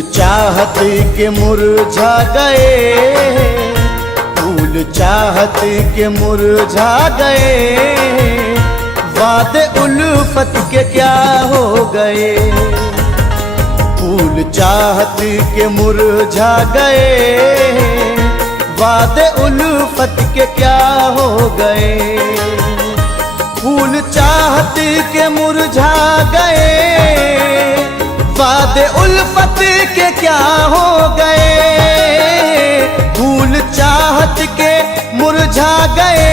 फूल चाहत के मुरझा गए, फूल चाहत के मुरझा गए, वादे उल्फत के क्या हो गए। फूल चाहत के मुरझा गए, वादे उल्फत के क्या हो गए। फूल चाहत के मुरझा गए, वादे उल्फत के क्या हो गए। फूल चाहत के मुरझा गए,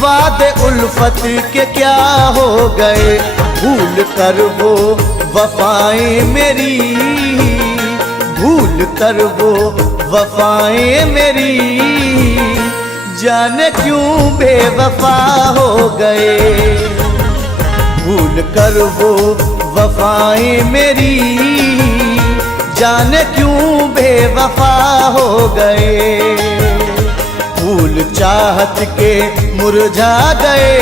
वादे उल्फत के क्या हो गए। भूल कर वो वफाएं मेरी, भूल कर वो वफाएं मेरी, जाने क्यों बेवफा हो गए। भूल कर वो वफाएं मेरी, जाने क्यों बेवफा हो गए। फूल चाहत के मुरझा गए,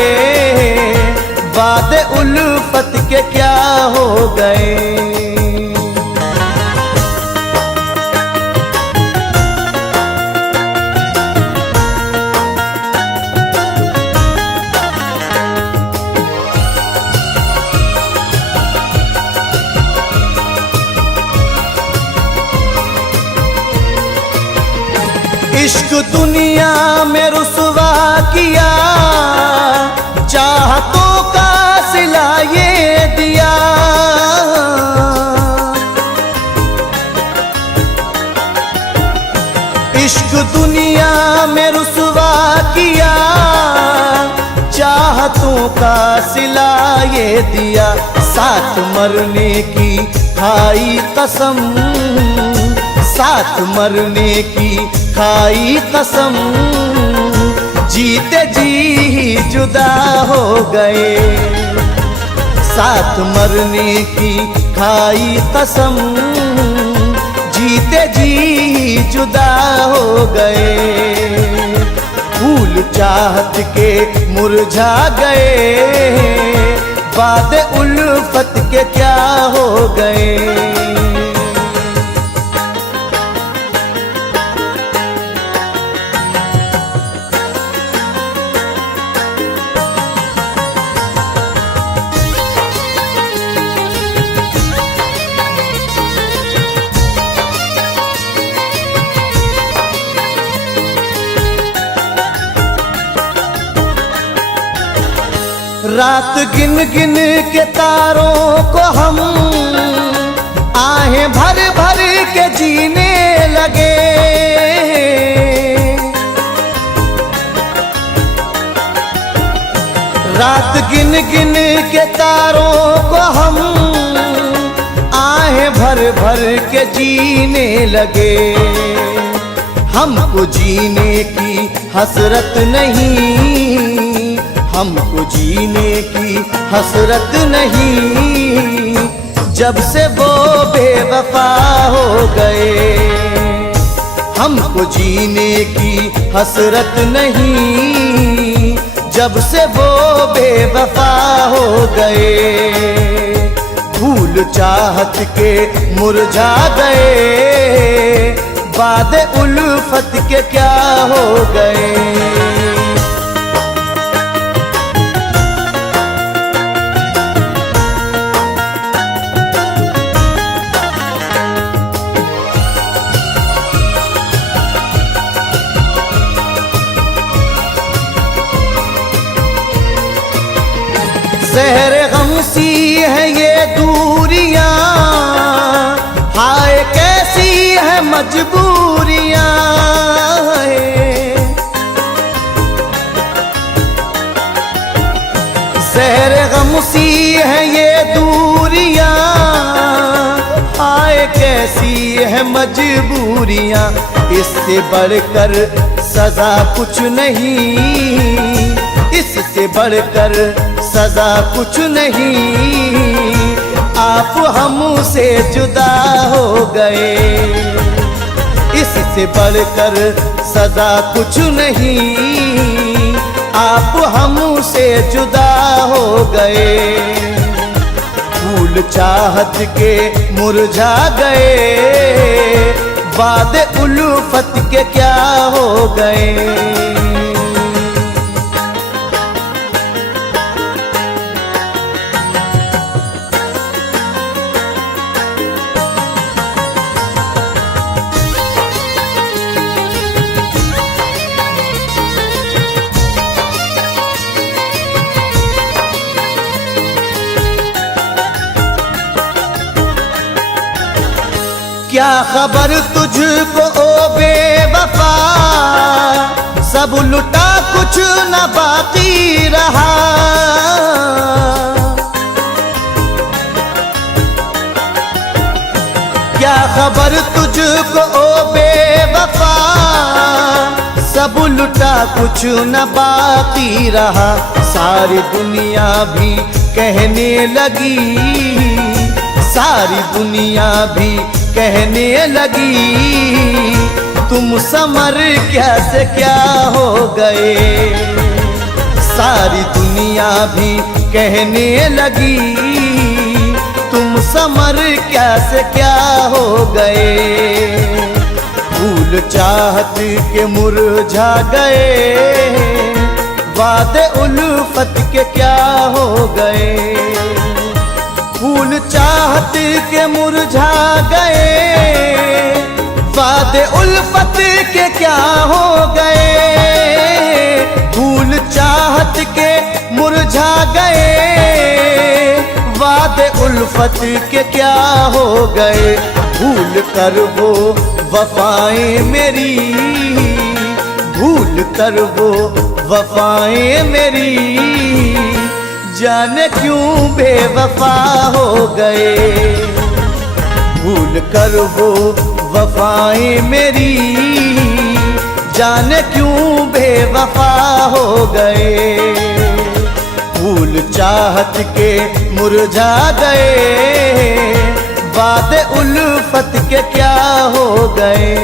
वादे उल्फत के क्या हो गए। इश्क दुनिया में रुसवा किया, चाहतों का सिला ये दिया। इश्क दुनिया में रुसवा किया, चाहतों का सिला ये दिया। साथ मरने की खाई कसम, साथ मरने की खाई कसम, जीते जी ही जुदा हो गए। साथ मरने की खाई कसम, जीते जी ही जुदा हो गए। फूल चाहत के मुरझा गए, वादे उल्फत के क्या हो गए। रात गिन गिन के तारों को हम आहें भर भर के जीने लगे। रात गिन गिन के तारों को हम आहें भर भर के जीने लगे। हमको जीने की हसरत नहीं, हमको जीने की हसरत नहीं, जब से वो बेवफा हो गए। हमको जीने की हसरत नहीं, जब से वो बेवफा हो गए। फूल चाहत के मुरझा गए, वादे उल्फत के क्या हो गए। ज़हर गम सी है ये दूरियां, हाय कैसी है मजबूरियां। ज़हर गम सी है ये दूरियां, हाय कैसी है मजबूरियां। इससे बढ़कर सजा कुछ नहीं, इससे बढ़कर सजा कुछ नहीं। आप हमसे जुदा हो गए, इससे बढ़कर सजा कुछ नहीं। आप हमसे जुदा हो गए। फूल चाहत के मुरझा गए, वादे उल्फत के क्या हो गए। क्या खबर तुझको ओ बेवफा, सब लुटा कुछ न बाकी रहा। क्या खबर तुझको ओ बेवफा, सब लुटा कुछ न बाकी रहा। सारी दुनिया भी कहने लगी, सारी दुनिया भी कहने लगी, तुम समर कैसे क्या हो गए। सारी दुनिया भी कहने लगी, तुम समर कैसे क्या हो गए। फूल चाहत के मुरझा गए, वादे उल्फत के क्या हो गए। फूल चाहत के मुरझा गए, वादे उल्फत के क्या हो गए। फूल चाहत के मुरझा गए, वादे उल्फत के क्या हो गए। भूल कर वो वफाएं मेरी, भूल कर वो वफाएं मेरी, जाने क्यों बेवफा हो गए। भूल कर वो वफाएं मेरी, जाने क्यों बेवफा हो गए। फूल चाहत के मुरझा गए, वादे उल्फत के क्या हो गए।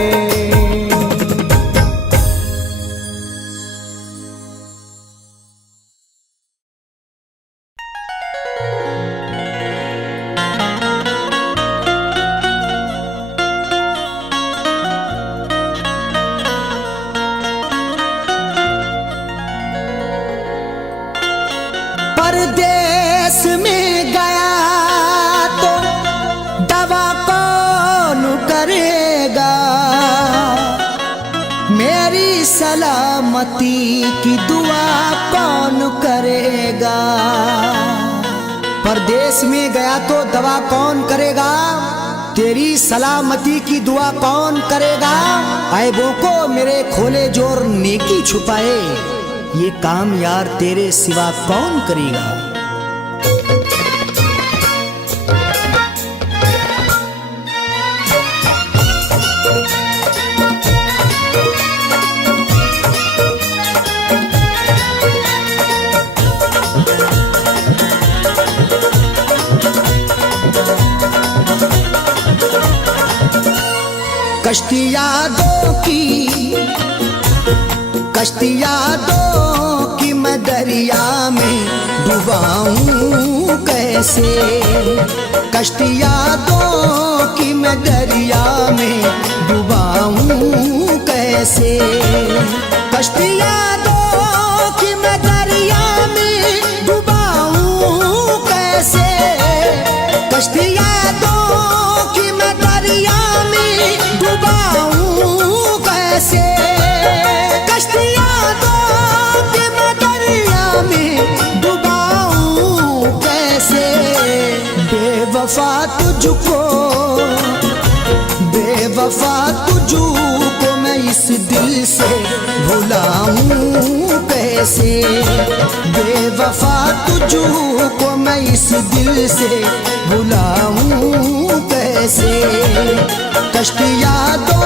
परदेस में गया तो दवा कौन करेगा, मेरी सलामती की दुआ कौन करेगा। परदेस में गया तो दवा कौन करेगा, तेरी सलामती की दुआ कौन करेगा। ऐबों को मेरे खोले जोर नेकी छुपाए, ये काम यार तेरे सिवा कौन करेगा। कश्तियाँ दो कि मैं दरिया में डुबाऊं कैसे। कश्तियाँ दो कि मैं दरिया में डुबाऊं कैसे। कश्तियाँ दो कि मैं दरिया में डुबाऊं कैसे। कश्तियाँ दो कि मैं दरिया में डुबाऊं कैसे। कश्तियाँ दो कि मैं दरिया में डुबाऊं कैसे। बेवफा तुझको मैं इस दिल से भुलाऊं कैसे। बेवफा तुझको मैं इस दिल से भुलाऊं कैसे। कश्तियाँ दो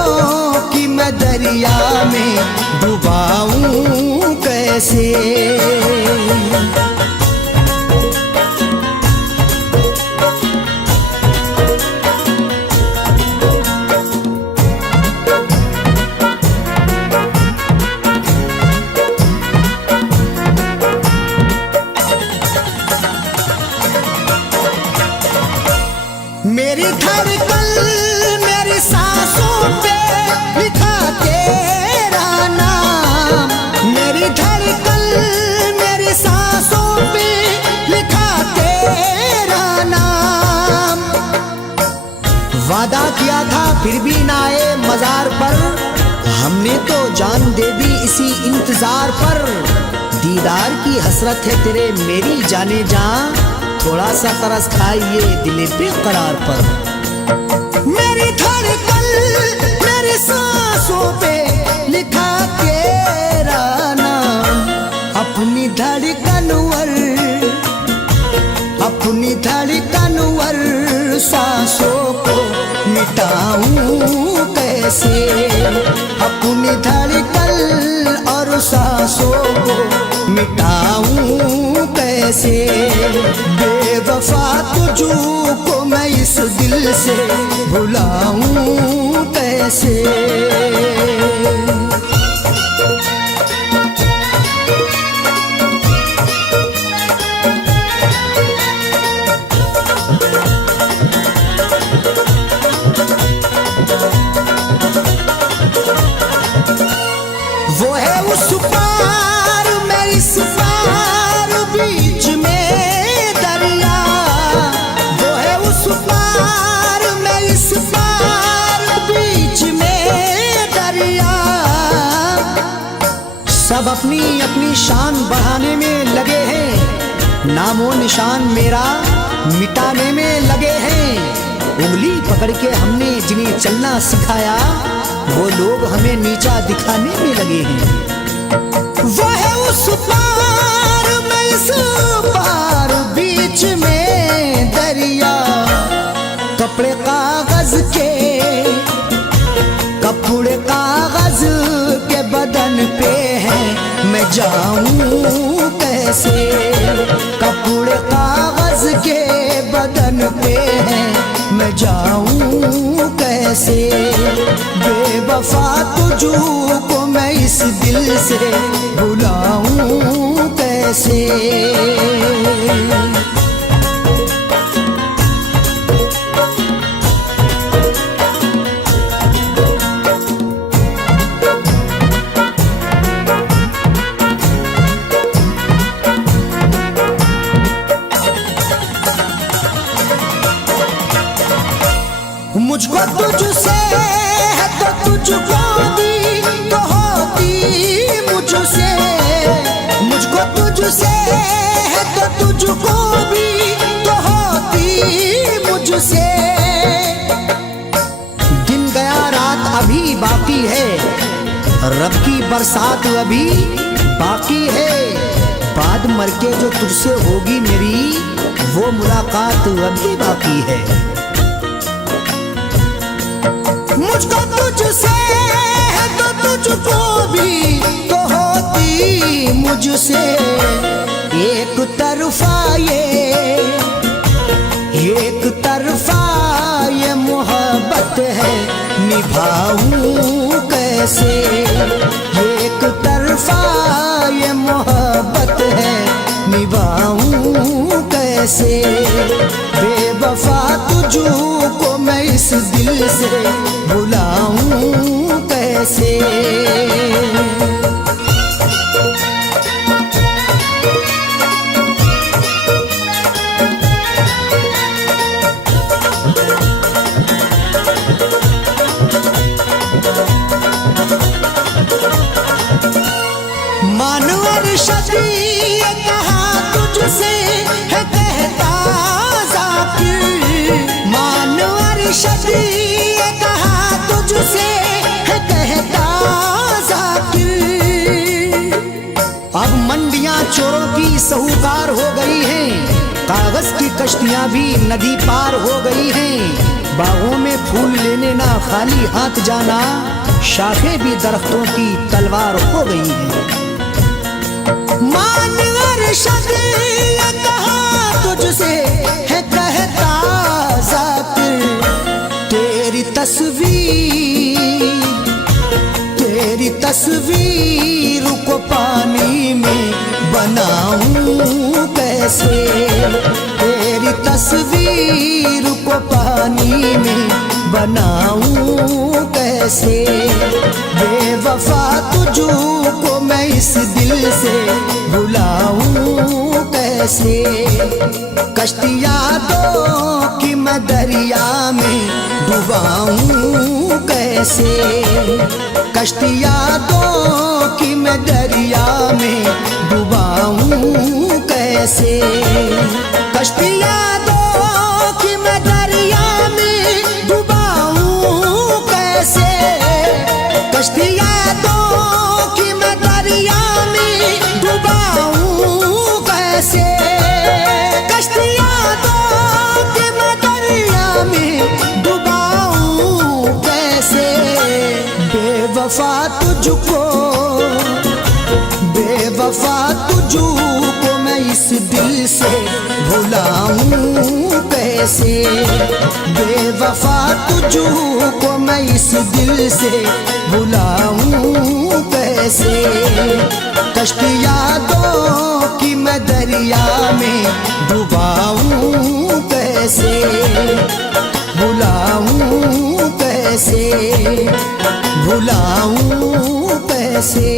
कि मैं दरिया में डुबाऊं कैसे। फिर भी ना आए मजार पर, हमने तो जान दे दी इसी इंतजार पर। दीदार की हसरत है तेरे मेरी जाने जा, थोड़ा सा तरस खाइए दिल पे करार पर। मेरी धड़कन मेरी सांसों पे लिखा तेरा नाम, अपनी धड़कन वर सांसों को मिटाऊं कैसे, अपनी धड़कन और सांसों को मिटाऊं कैसे। बेवफा तुझको मैं इस दिल से भुलाऊं कैसे। वो है उस पार मैं इस पार बीच में दरिया, वो है उस पार मैं इस पार बीच में दरिया। सब अपनी अपनी शान बढ़ाने में लगे हैं, नामो निशान मेरा मिटाने में लगे हैं। उंगली पकड़ के हमने जिन्हें चलना सिखाया, वो लोग हमें नीचा दिखाने में लगे हैं। वो है उस पार मैं इस पार बीच में दरिया, कपड़े कागज के बदन पे है, मैं जाऊं कैसे। कपड़े कागज के बदन पे है, मैं जाऊं कैसे। बेवफा तुझको मैं इस दिल से भुलाऊं कैसे। मुझको तुझसे है तो तुझको भी तो होती मुझसे, मुझको तुझसे है तो तुझको भी तो होती मुझसे। दिन गया रात अभी बाकी है, रब की बरसात अभी बाकी है। बाद मर के जो तुझसे होगी मेरी, वो मुलाकात अभी बाकी है। मुझको तुझसे है तो तुझको भी तो होती मुझसे। एक तरफा ये मोहब्बत है, निभाऊं कैसे। एक तरफा ये मोहब्बत है, निभाऊं कैसे। बेवफा तुझको मैं इस दिल से भुलाऊं कैसे। मानवर शदी कहा तुझसे है कहता जाकिर, मानवर शदी कहा तुझसे है कहता जाकिर। अब मंडियां चोरों की साहूकार हो गई हैं, कागज की कश्तियां भी नदी पार हो गई हैं। बागों में फूल लेने ना खाली हाथ जाना, शाखें भी दरख्तों की तलवार हो गई हैं। मानवर शदी कहा तुझसे है कहता जाकिर, तेरी तस्वीर को पानी में बनाऊं कैसे। तेरी तस्वीर को पानी में बनाऊं कैसे। बेवफा तुझको मैं इस दिल से भुलाऊं कैसे। कश्तियां दो कि मैं दरिया में डुबाऊं कैसे, कश्तियाँ दो कि मैं दरिया में डुबाऊं कैसे, कश्तियाँ दो कि मैं दरिया में डुबाऊं कैसे, कश्तियाँ दो कि मैं दरिया में डुबाऊं कैसे, कश्तियाँ दो कि मैं दरिया में डुबाऊं कैसे। बेवफा तुझको, बेवफा तुझको मैं इस दिल से भुलाऊं कैसे, बेवफा तुझको मैं इस दिल से भुलाऊं कैसे, कश्तियाँ दो कि मैं दरिया में डुबाऊं कैसे, भुलाऊं कैसे, भुलाऊं कैसे।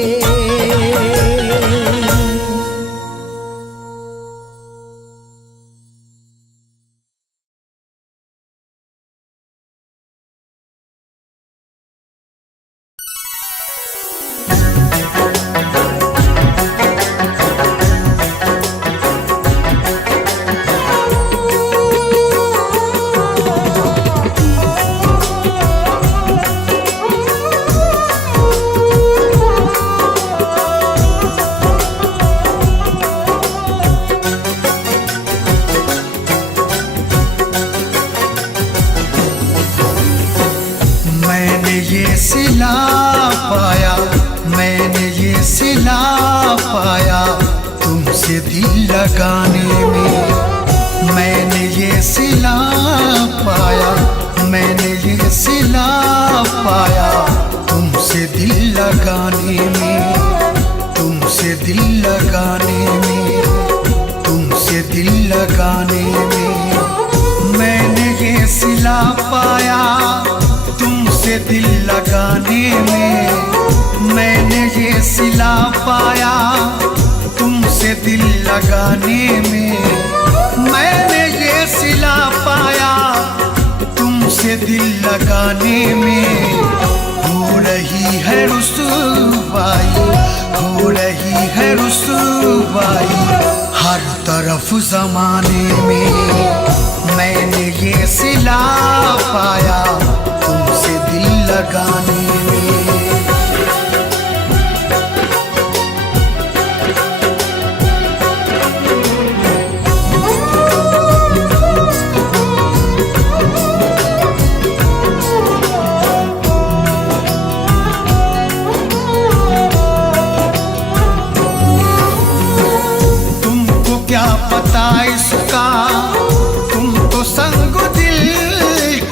सिला पाया, मैंने ये सिला पाया तुमसे दिल लगाने में, मैंने ये सिला पाया, मैंने ये सिला पाया तुमसे दिल लगाने में, तुमसे दिल लगाने में, तुमसे दिल लगाने में, मैंने ये सिला पाया तुमसे दिल लगाने में, मैंने ये सिला पाया तुमसे दिल लगाने में, मैंने ये सिला पाया तुमसे दिल लगाने में। हो रही है रुसवाई, हो रही है रुसवाई हर तरफ ज़माने में, मैंने ये सिला पाया तुमसे दिल लगाने में। तुमको क्या पता इसका, तुम तो संग दिल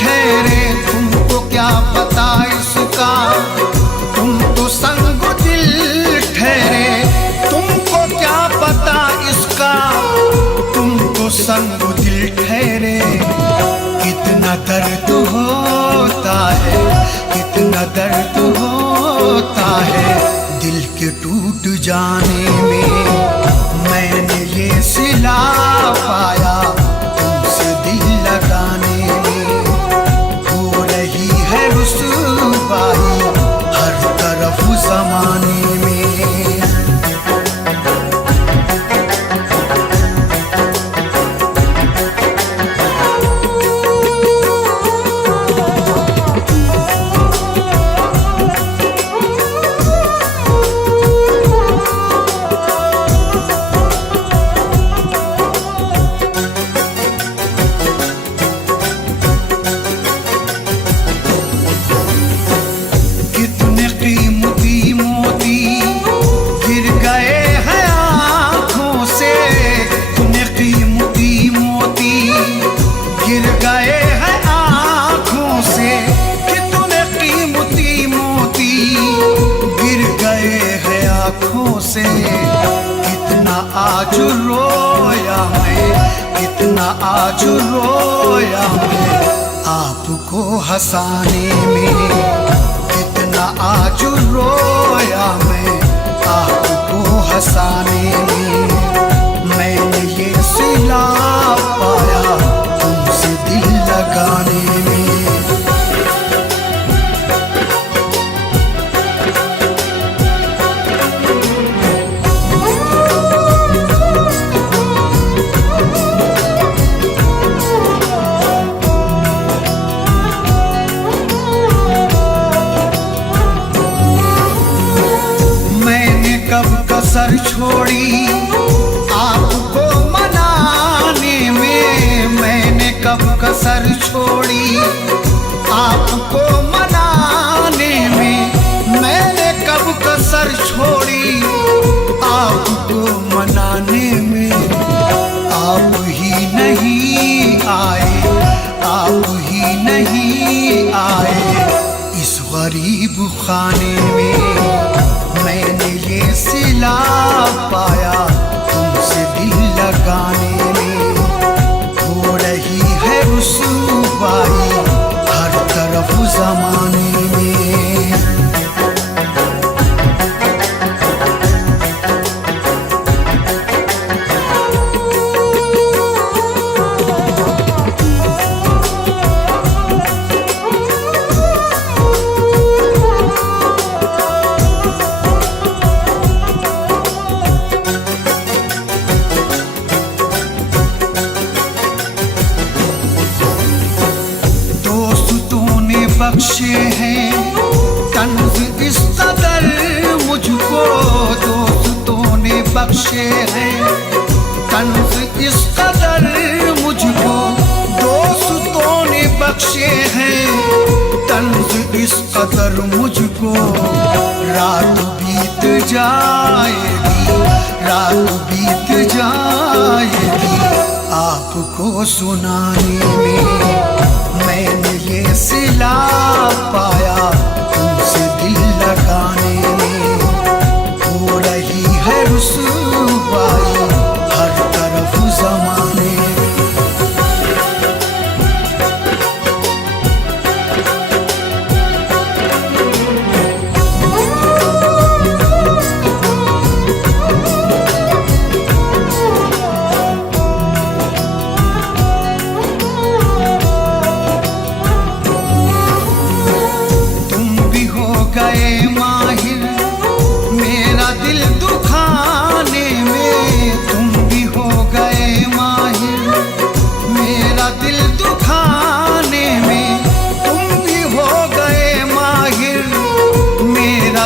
ठहरे, तुमको क्या पता इसका, तुम तो संग दिल ठहरे, तुमको क्या पता इसका, तुम तो संग दिल ठहरे। कितना दर्द होता है, कितना दर्द होता है दिल के टूट जाने में, मैंने ये सिला पाया तुमसे दिल लगाने में। हो रही है रुसवाई हर तरफ ज़माने में। से कितना आज रोया मैं, कितना आज रोया मैं आपको हंसाने में, कितना आज रोया मैं आपको हंसाने में। मैंने ये सिला पाया तुमसे दिल लगाने में। कसर छोड़ी आपको मनाने में, मैंने कब कसर छोड़ी आपको मनाने में, मैंने कब कसर छोड़ी आपको मनाने में। आप ही नहीं आए, आप ही नहीं आए इस गरीब खाने में। मैंने ये सिला पाया तुमसे दिल लगाने में। हो रही है रुसवाई हर तरफ ज़माने में। बख्शे हैं तन्ज़ इस कदर मुझको, दोस्तों ने बख्शे हैं तन्ज़ इस कदर मुझको, दोस्तों ने बख्शे हैं तन्ज़ इस कदर मुझको। रात बीत जाएगी, रात बीत जाएगी आपको सुनाने में। मैंने ये सिला पाया तुमसे दिल लगाने में। हो रही है रुसवाई हर तरफ ज़माने में।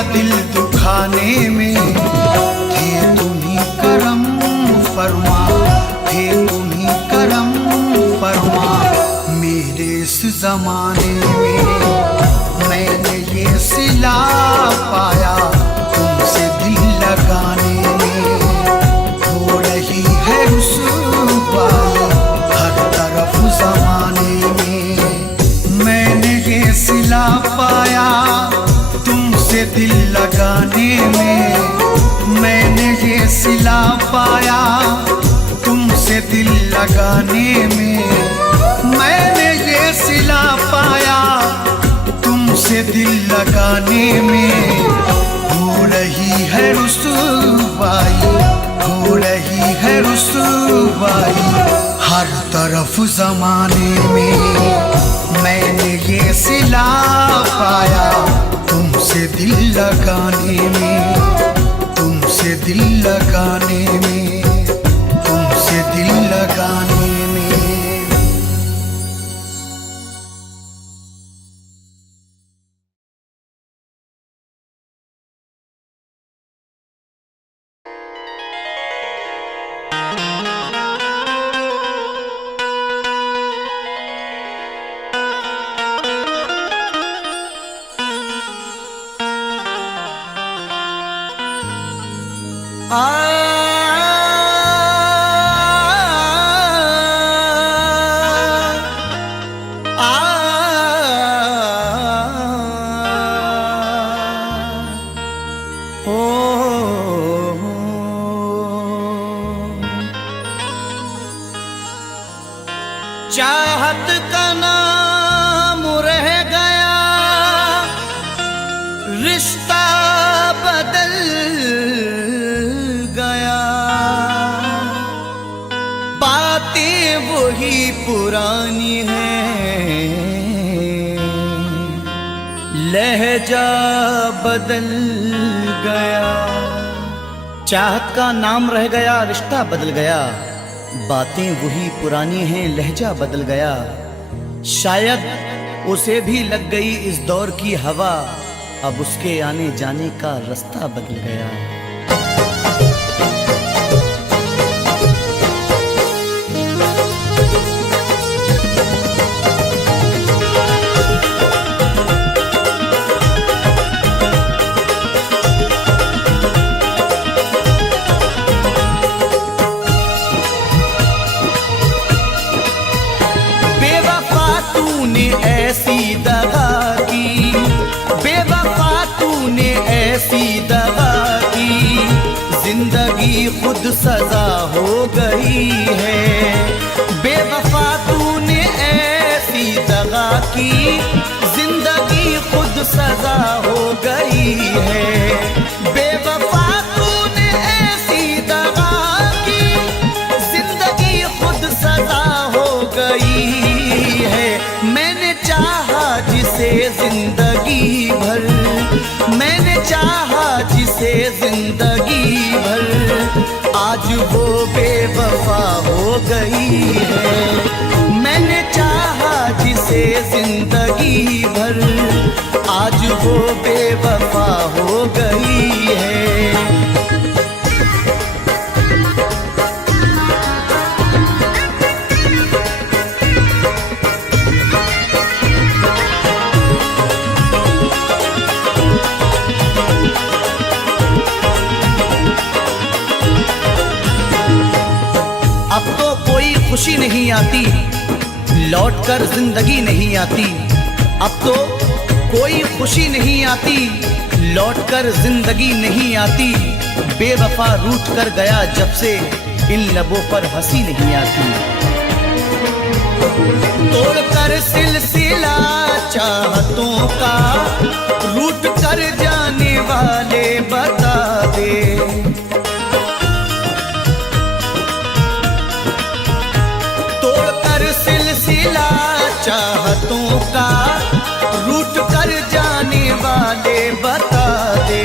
दिल दुखाने में थे तुम्ही करम फरमा, थे तुम्ही करम फरमा मेरे इस जमाने में। मैंने ये सिला पाया तुमसे दिल लगाने में। हो रही है रुसवाई हर तरफ ज़माने में। मैंने ये सिला पाया तुमसे दिल लगाने में। मैंने ये सिला पाया तुमसे दिल लगाने में। मैंने ये सिला पाया तुमसे दिल लगाने में। हो रही है रुसवाई, हो रही है रुसवाई हर तरफ ज़माने में। मैंने ये सिला पाया तुमसे दिल लगाने में, तुमसे दिल लगाने में, तुमसे दिल लगाने में। चाहत का नाम रह गया, रिश्ता बदल गया, बातें वही पुरानी हैं, लहजा बदल गया। चाहत का नाम रह गया, रिश्ता बदल गया, बातें वही पुरानी हैं, लहजा बदल गया। शायद उसे भी लग गई इस दौर की हवा, अब उसके आने जाने का रास्ता बदल गया। जिंदगी खुद सजा हो गई है। बेवफा तूने ऐसी दगा की, जिंदगी खुद सजा हो गई है। बेवफा तूने ऐसी दगा की, जिंदगी खुद सजा हो गई है। मैंने चाहा जिसे जिंदगी भर, मैंने चाहा जिसे जिंदगी भर, आज वो बेवफा हो गई है। मैंने चाहा जिसे जिंदगी भर, आज वो बेवफा हो गई है। अब तो कोई खुशी नहीं आती, लौटकर जिंदगी नहीं आती। अब तो कोई खुशी नहीं आती, लौटकर जिंदगी नहीं आती। बेवफा रूठ कर गया जब से, इन लबों पर हंसी नहीं आती। तोड़कर सिलसिला चाहतों का, रूठ कर जाने वाले बता दे। सिलसिला चाहतों का, रूठ कर जाने वाले बता दे।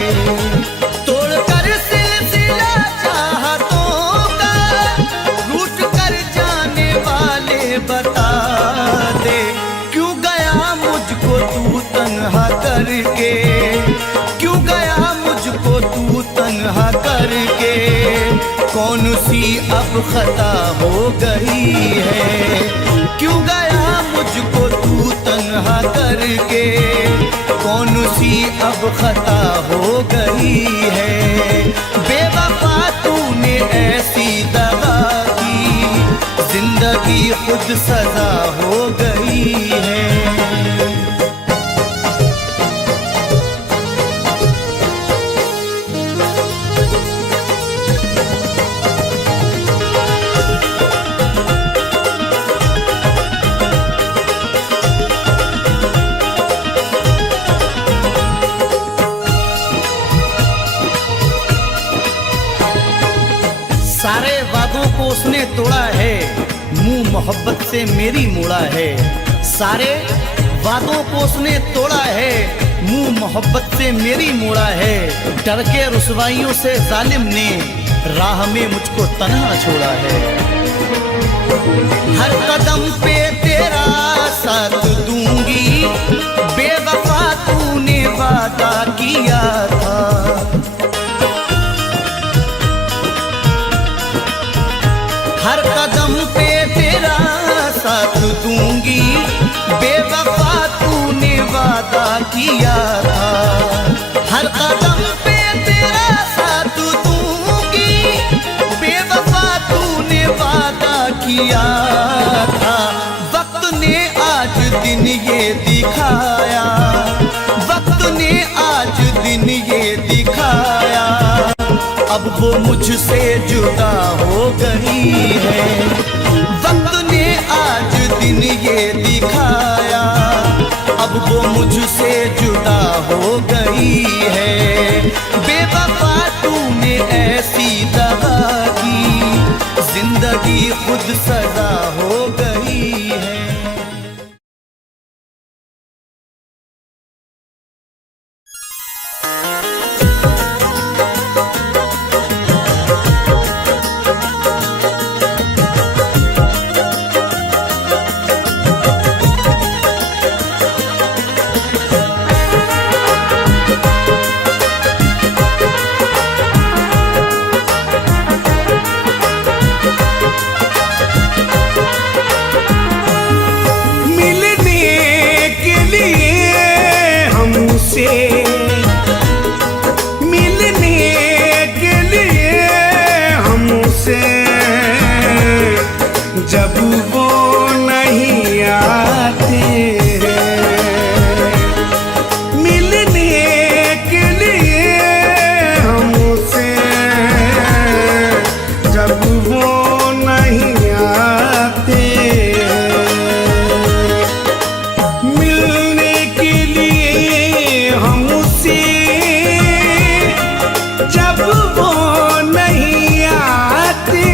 तोड़कर सिलसिला चाहतों का, रूठ कर जाने वाले बता दे। क्यों गया मुझको तू तन्हा करके, क्यों गया मुझको तू तन्हा करके। कौन सी अब खता हो गई है, क्यों गया मुझको तू तन्हा करके। कौन सी अब खता हो गई है। बेवफा तूने ऐसी दगा की, जिंदगी खुद सजा हो गई है। सारे वादों को उसने तोड़ा है, मुंह मोहब्बत से मेरी मोड़ा है। सारे वादों को उसने तोड़ा है, मुंह मोहब्बत से मेरी मोड़ा है। डर के रुसवाइयों से जालिम ने राह में मुझको तन्हा छोड़ा है। हर कदम पे तेरा साथ दूंगी, बेवफा तूने वादा किया था। हर कदम पे तेरा साथ दूंगी, बेवफा तूने वादा किया था। हर कदम पे तेरा साथ दूंगी, बेवफा तूने वादा किया था। वक्त ने आज दिन ये दिखाया, वक्त ने आज दिन ये दिखाया। अब वो मुझसे जुदा हो गई है। वक्त ने आज दिन ये दिखाया, अब वो मुझसे जुदा हो गई है। बेवफा तूने ऐसी दगा की, जिंदगी खुद सजा हो गई है। जब वो नहीं आते मिलने के लिए हमसे, जब वो नहीं आते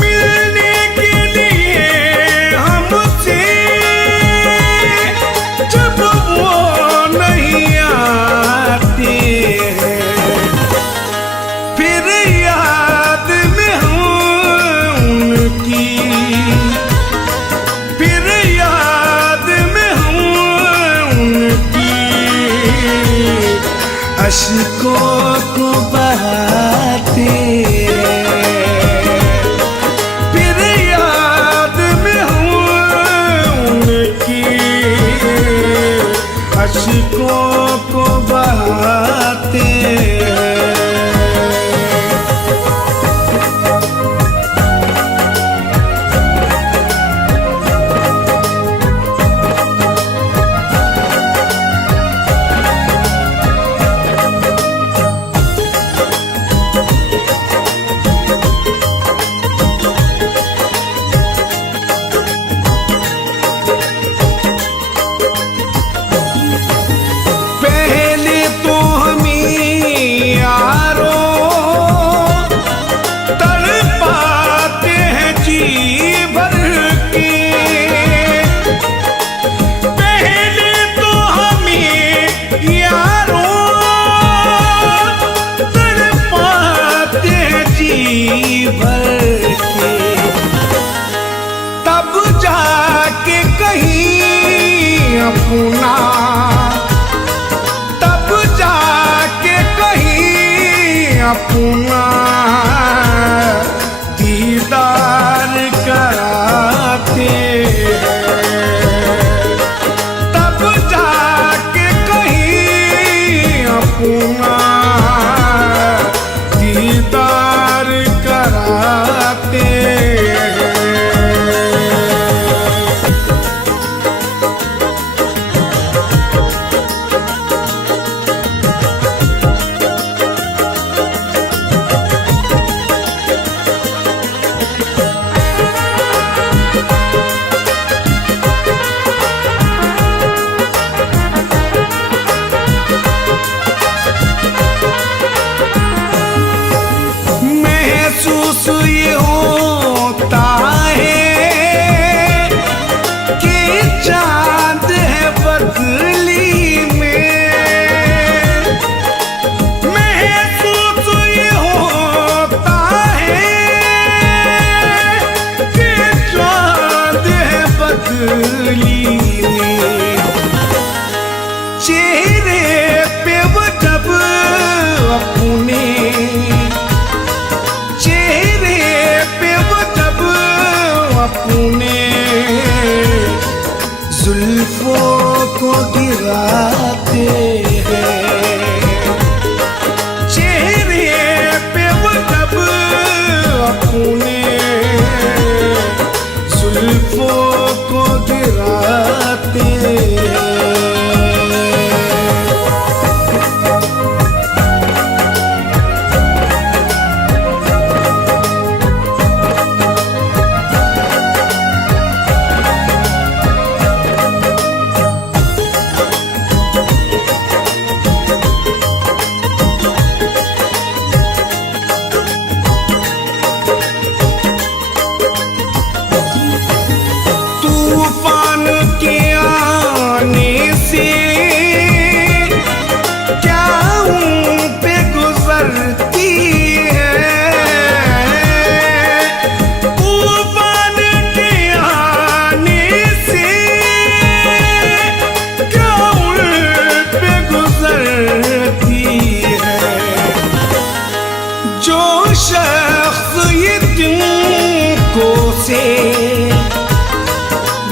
मिलने के लिए हमसे, जब वो नहीं आते फिर याद में हूँ उनकी, फिर याद में हूँ उनकी, अश्कों को बहाते फिर याद में हूँ उनकी, अश्कों को बहाते। पहले तो हमें यारों तड़पाते हैं जी भर के, पहले तो हमें यारों तड़पाते हैं जी भर के, तब जाके कहीं अपना, तब जाके कहीं अपना दीदार कराते हैं, तब जाके कहीं अपना दीदार कराते हैं। महसूस ये होता है कि चांद है बदली में, महसूस ये होता है कि चांद है बदली में, चेहरे पे वो जब अपने, चेहरे पे वो जब अपने जुल्फों को गिराते हैं, चेहरे पे वो जब अपने जुल्फों को गिराते हैं। तूफान के आने से क्या उन पे गुजरती है, तूफान के आने से क्या उन पे गुजरती है, जो शख्स ये दिन को से,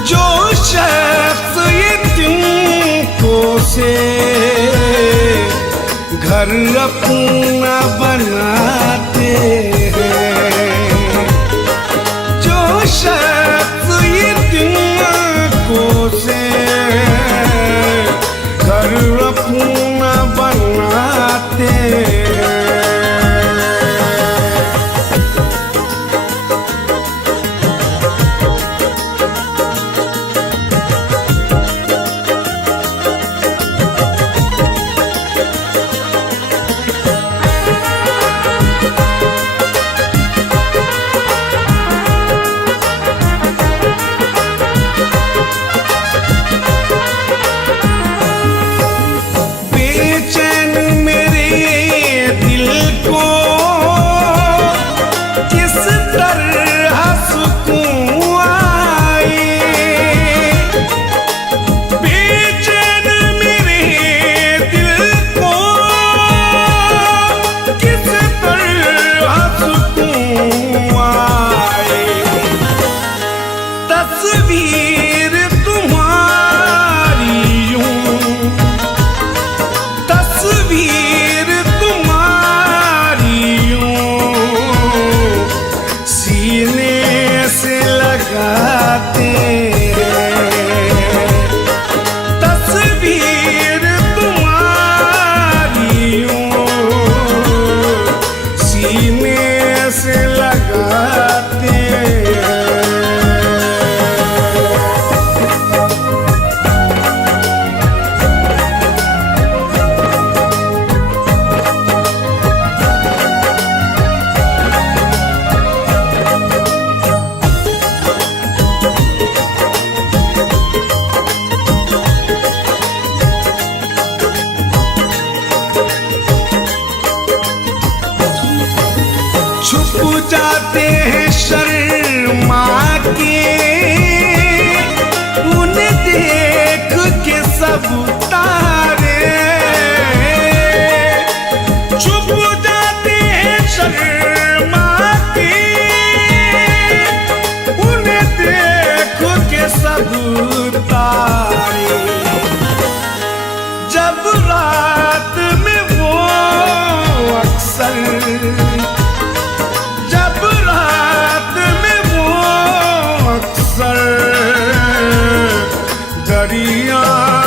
जो शख्स ये तुमको से घर अपना बनाते हैं, जो शख्स ये तुमको से घर अपना बनाते हैं। जाते हैं शर्मा के, उन्हें देख के सब तारे छुप जाते हैं शर्मा के, उन्हें देख के सब तारे। जब रात में वो अक्सर, जब रात में वो अक्सर दरिया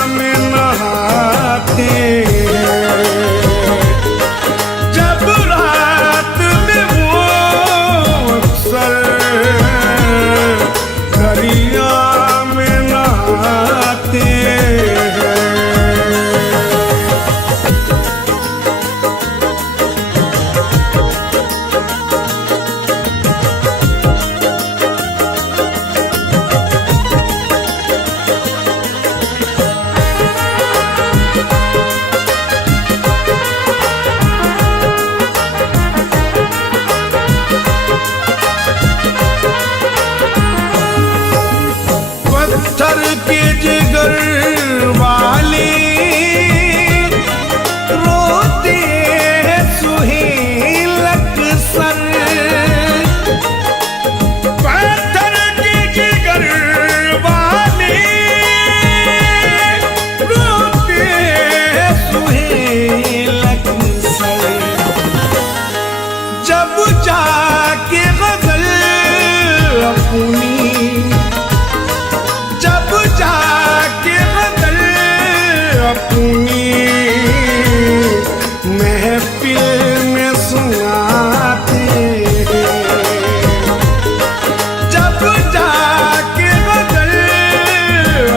में नहाते हैं, जब रात में वो अक्सर दरिया में नहाते हैं। पत्थर के जिगर वाले रोते हैं सुहेल अक्सर, पत्थर के जिगर वाले रोते हैं सुहेल अक्सर। जब जाके गजल अपनी, जब जाके गजल अपनी महफिल में सुनाते हैं, जब जाके गजल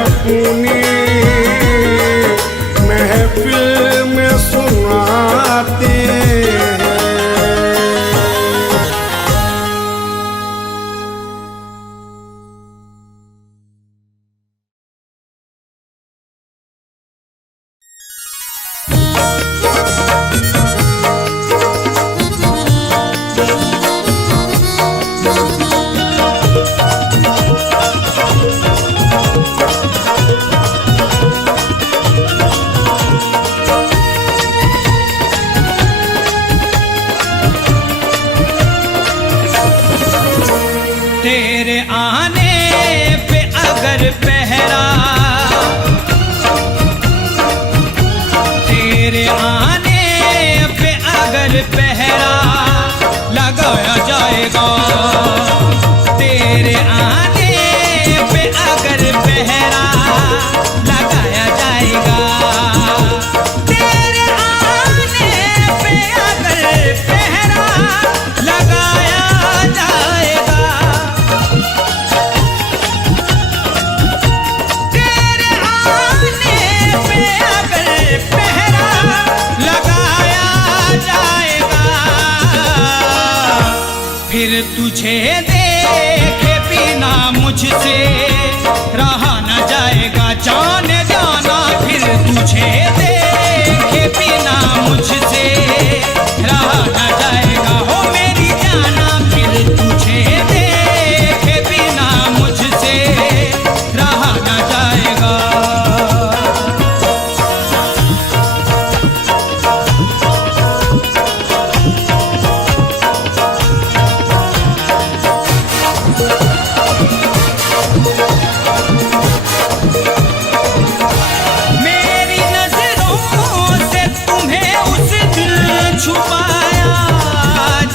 अपनी महफिल में सुनाते हैं। तेरे आने पे अगर पहरा, तेरे आने पे अगर पहरा लगाया जाएगा, तेरे आने पे अगर पहरा लगाया जाएगा, तेरे आने पे अगर पहरा लगाया जाएगा, तेरे आने पे अगर पहरा लगाया जाएगा, फिर तुझे देखे बिना मुझसे रहा न जाएगा, जाने जाना फिर तुझे देखे बिना मुझसे रहा न जाएगा, हो मेरी जाना फिर तुझे देखे बिना मुझसे रहा न जाएगा। मेरी नजरों से तुम्हें उस दिल छुपाया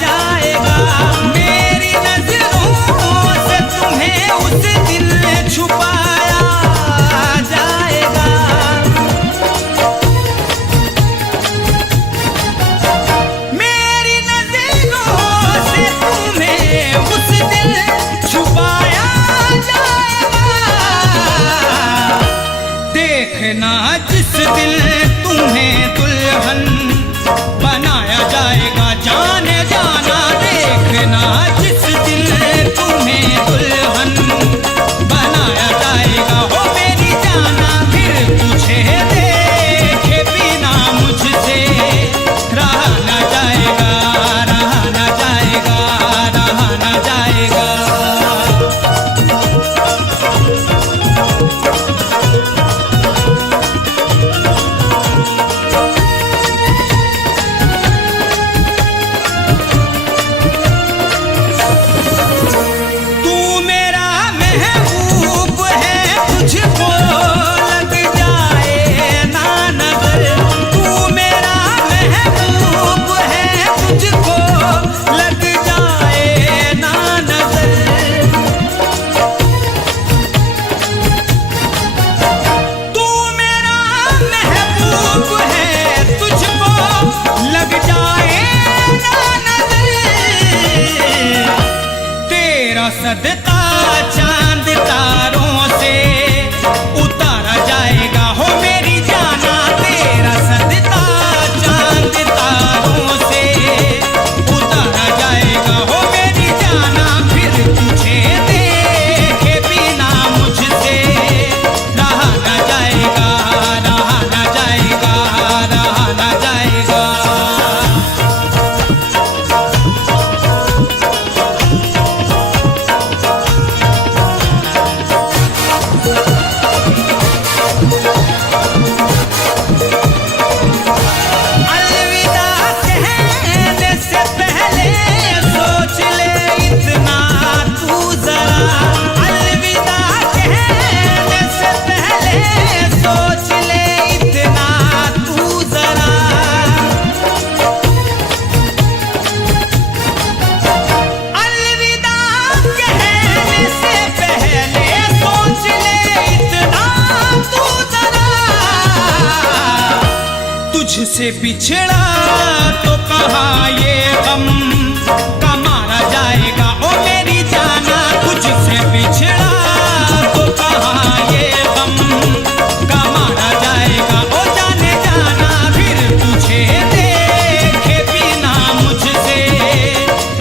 जाएगा, मेरी नजरों से तुम्हें उस दिल छुपाया जाएगा, मेरी नजरों से तुम्हें उस दिल छुपाया जाएगा। देखना जिस दिल तुम्हें दुल्हन बनाया जाएगा, जाने जाना देखना जिस दिल तुम्हें दुल्हन बनाया जाएगा, हो मेरी जाना फिर तुझे देखे बिना मुझसे रहा न जाएगा, रहा न जाएगा, सदका चांद तारों से उतारा जाएगा हो मेरी जाना, तेरा सदका चांद तारों से उतारा जाएगा हो मेरी जाना। फिर तुझे देखे बिना मुझसे रहा न जाएगा, रहा न जाएगा, रहा न जाएगा। अलविदा कहने से पहले सोच ले इतना तू जरा, अलविदा कहने से पहले सोच ले इतना तू जरा। अलविदा कहने से पहले सोच ले इतना तू जरा। तुझसे बिछड़ा तो कहाँ ये गम कमारा जाएगा ओ मेरी जाना, तुझसे बिछड़ा तो कहाँ ये गम कमारा जाएगा ओ जाने जाना। फिर तुझे देखे बिना मुझसे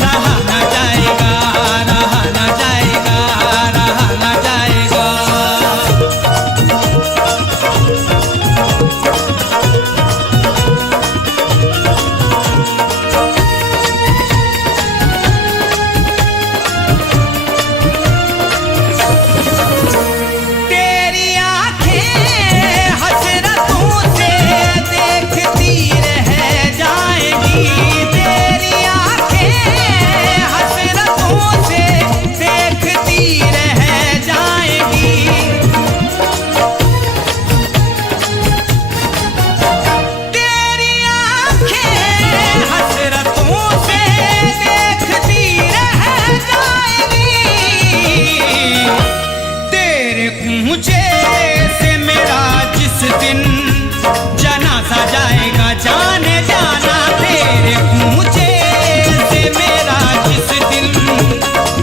रहा न जाएगा, रहा न जाएगा, रहा न जाएगा। तेरी आँखें हसरतों से देखती रह जाएंगी, तेरी आँखें हसरतों से देखती रह जाएंगी। तेरी आँखें हसरतों से देखती रह जाएंगी। तेरे कूंचे से मेरा जिस दिन जनाजा जाएगा जाने जाना, तेरे कूंचे से मेरा जिस दिन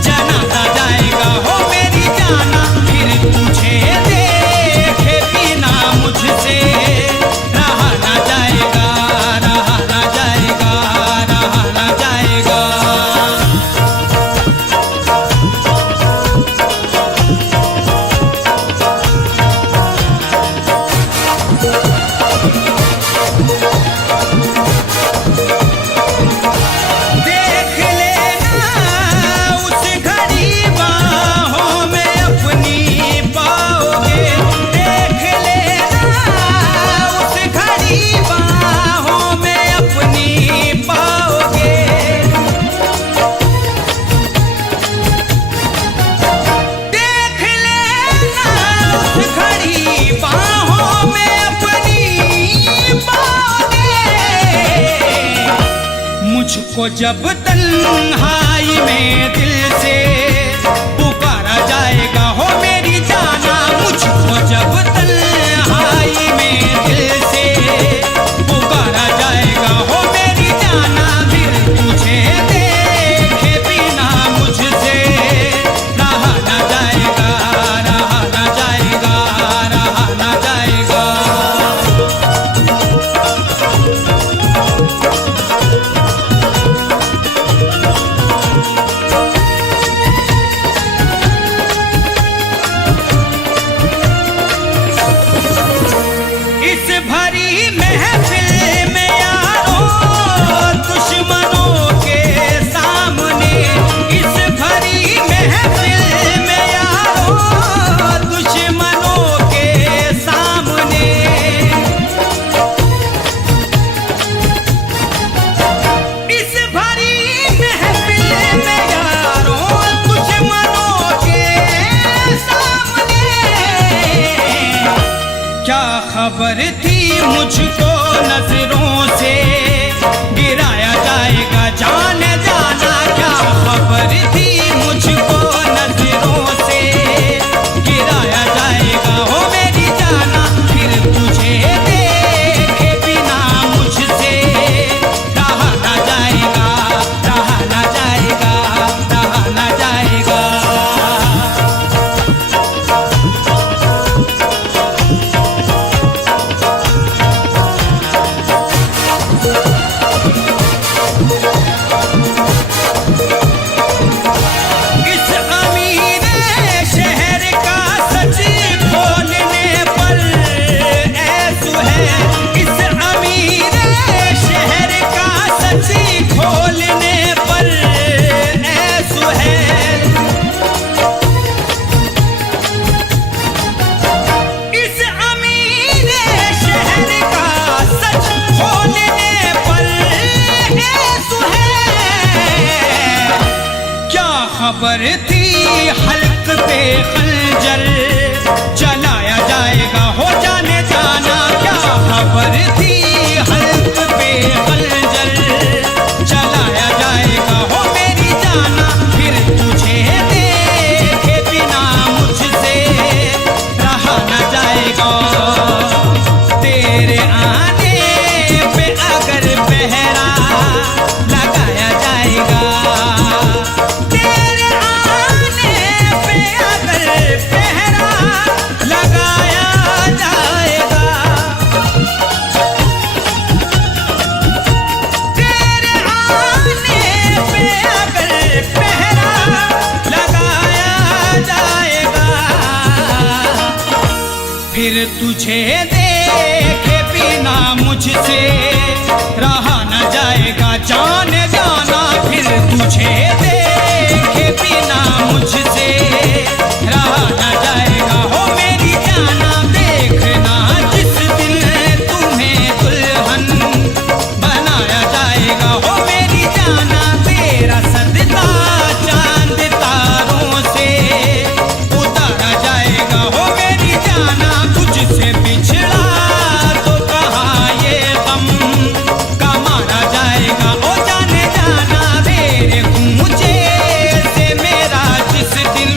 जनाजा जाएगा हो मेरी जाना। फिर तुझे देखे बिना मुझसे रहा न जाएगा, रहा न जाएगा, रहा न जाएगा। देख लेना उस घड़ी बाहों में अपनी पाओगे, देख लेना उस घड़ी बाहों में अपनी पाओगे। देख लेना उस घड़ी बाहों में अपनी पाओगे। मुझको जब तन्हाई में दिल से पुकारा जाएगा हो मेरी जाना, मुझको जब तन्हाई में दिल से पुकारा जाएगा हो मेरी जाना। फिर तुझे देखे बिना मुझसे रहा न जाएगा, रहा न जाएगा, रहा न जाएगा। इस भरी महफिल में यारों दुश्मनों के सामने, इस भरी महफिल में यारों दुश्मनों के सामने। इस भरी महफिल में यारों दुश्मनों के सामने। क्या खबर थी मुझको नजरों से गिराया जाएगा जाने जाना, क्या खबर थी मुझको नजरों से गिराया जाएगा हो मेरी जाना। फिर तुझे देखे बिना मुझसे रहा न जाएगा, रहा न जाएगा, रहा न जाएगा। खबर थी हल्क पे खंजर चलाया जाएगा, हो जाने जाना क्या खबर थी हल्क पे खंजर चलाया जाएगा, हो मेरी जाना फिर तुझे देखे बिना मुझसे रहा न जाएगा। तेरे आने पे अगर पहरा लगाया जाएगा, तेरे आने पे अगर पहरा लगाया जाएगा, तेरे आने पे अगर पहरा लगाया जाएगा, फिर तुझे देखे बिना मुझसे रहा न जाएगा। जाने जाना फिर तुझे देखे बिना मुझसे रहा न जाएगा, हो मेरी जाना देखना जिस दिन तुम्हें दुल्हन बनाया जाएगा, हो मेरी जाना तेरा सदका चांद तारों से उतारा जाएगा, हो मेरी जाना तुझसे बिछड़ा तो कहाँ ये गम का मारा जाएगा, ओ जाने जाना मेरे गूंजे से मेरा जिस दिन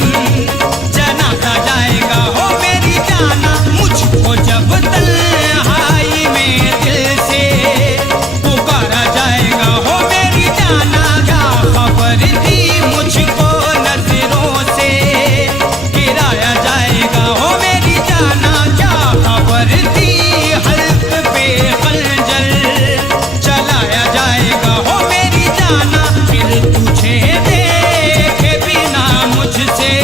जनाजा जाएगा, हो मेरी जाना मुझको जब तन्हाई में दिल से पुकारा जाएगा, हो मेरी जाना क्या खबर थी मुझको नजरों से गिराया जाएगा, हो मेरी जाना क्या खबर थी हल्क पे खंजर चलाया जाएगा, हो मेरी जाना फिर तुझे देखे बिना मुझसे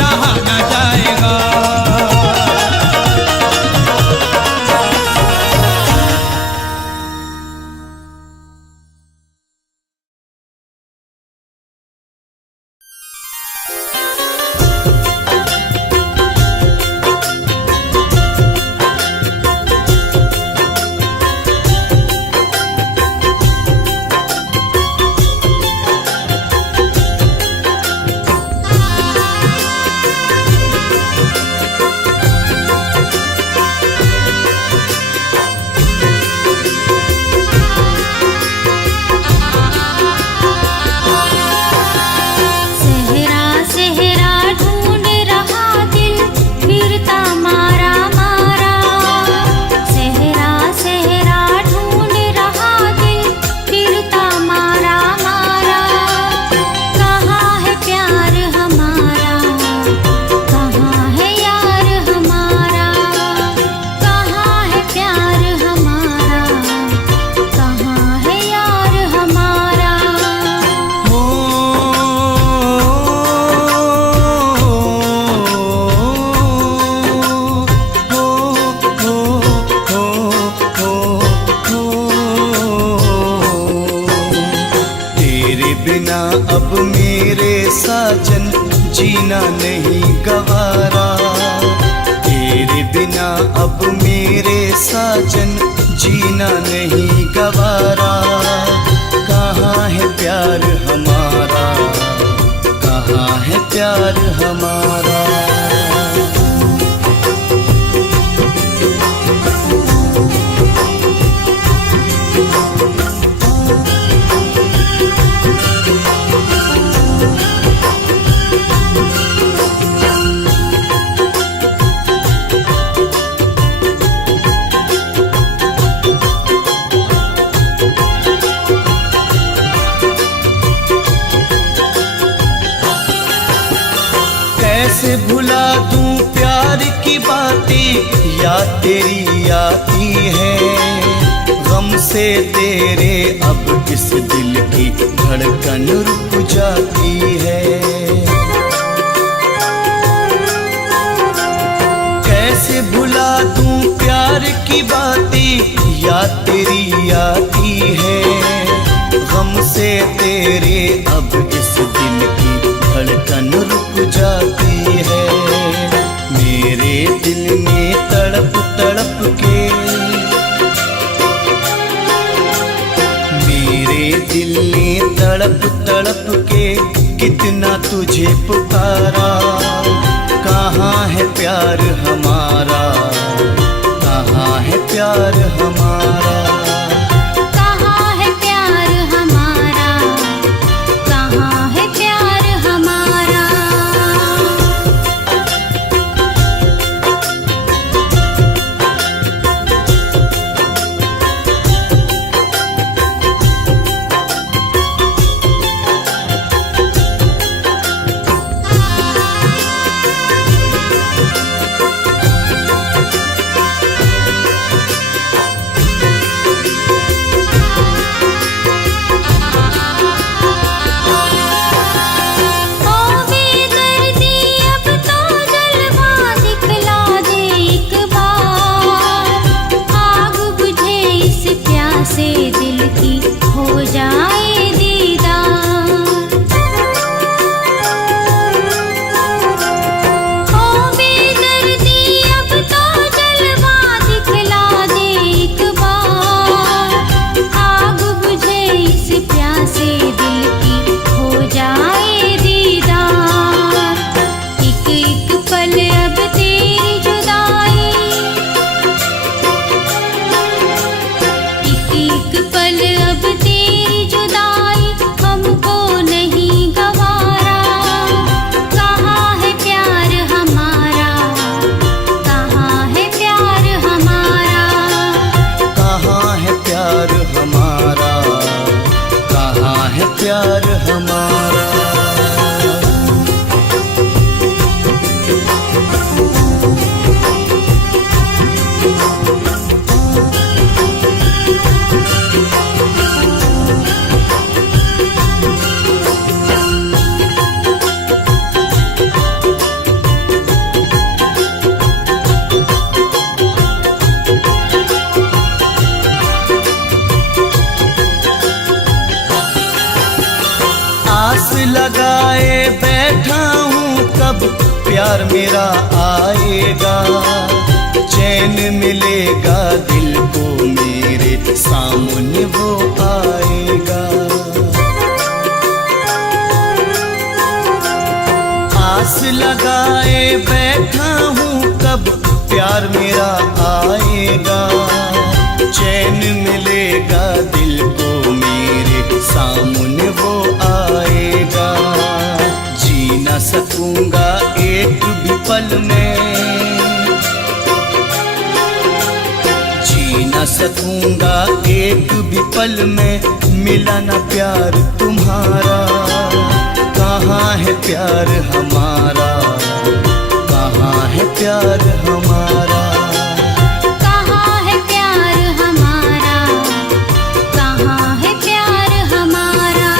रहा न जाएगा। सहरा सहरा ढूंढ रहा दिल फिरता मारा मारा, सहरा सहरा ढूंढ रहा दिल फिरता मारा मारा, कहाँ है प्यार हमारा, कहाँ है यार हमारा, कहाँ है प्यार हमारा, कहाँ है यार हमारा। हो तेरे बिना अब मेरे साजन जीना नहीं गवारा, तेरे बिना अब मेरे साजन जीना नहीं गवारा, कहाँ है प्यार हमारा, कहाँ है प्यार हमारा। कैसे भुला दूं प्यार की बातें याद तेरी आती है, गम से तेरे अब इस दिल की धड़कन रुक जाती है। कैसे भुला दूं प्यार की बातें याद तेरी आती है, गम से तेरे अब इस दिल की धड़कन रुक जाती है। मेरे दिल में तड़प तड़प के, मेरे दिल ने तड़प तड़प के कितना तुझे पुकारा, कहाँ है प्यार हमारा, कहाँ है प्यार हमारा। कहाँ है प्यार हमारा, कहाँ है प्यार हमारा। से दिल की हो जाए दीदार, ओ बेदर्दी अब तो जलवा दिखला दे एक बार। आग बुझे इस प्यासे दिल की हो जाए दीदार। एक एक पल अब तेरी जुदाई, एक पल अब तेरी जुदाई हमको नहीं गवारा। कहाँ है प्यार हमारा, कहाँ है प्यार हमारा। कहाँ है प्यार हमारा, कहाँ है प्यार हमारा। आस लगाए बैठा हूँ कब प्यार मेरा आएगा, चैन मिलेगा दिल को मेरे सामने वो आएगा। आस लगाए बैठा हूँ कब प्यार मेरा आएगा, चैन मिलेगा दिल को मेरे सामने वो आएगा। जी न सकूंगा एक भी पल में, जी न सकूंगा एक भी पल में, मिला न प्यार तुम्हारा। कहाँ है प्यार हमारा, कहाँ है प्यार हमारा। कहाँ है प्यार हमारा, कहाँ है प्यार हमारा।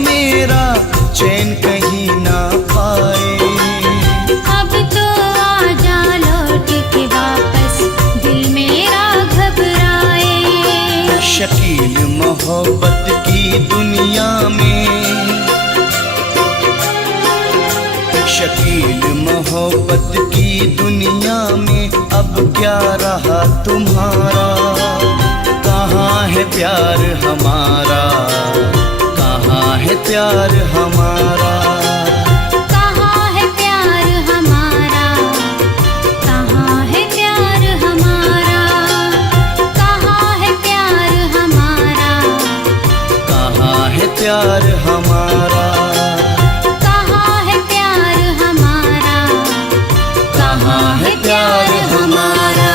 मेरा चैन कहीं ना पाए। अब तो आजा लौट के वापस, दिल मेरा घबराए। शकील मोहब्बत की दुनिया में, शकील मोहब्बत की दुनिया में अब क्या रहा तुम्हारा। कहाँ है प्यार हमारा, कहाँ है प्यार हमारा। कहाँ है प्यार हमारा, कहाँ है प्यार हमारा। कहाँ है प्यार हमारा, कहाँ है प्यार हमारा। कहाँ है प्यार हमारा, कहाँ है प्यार हमारा।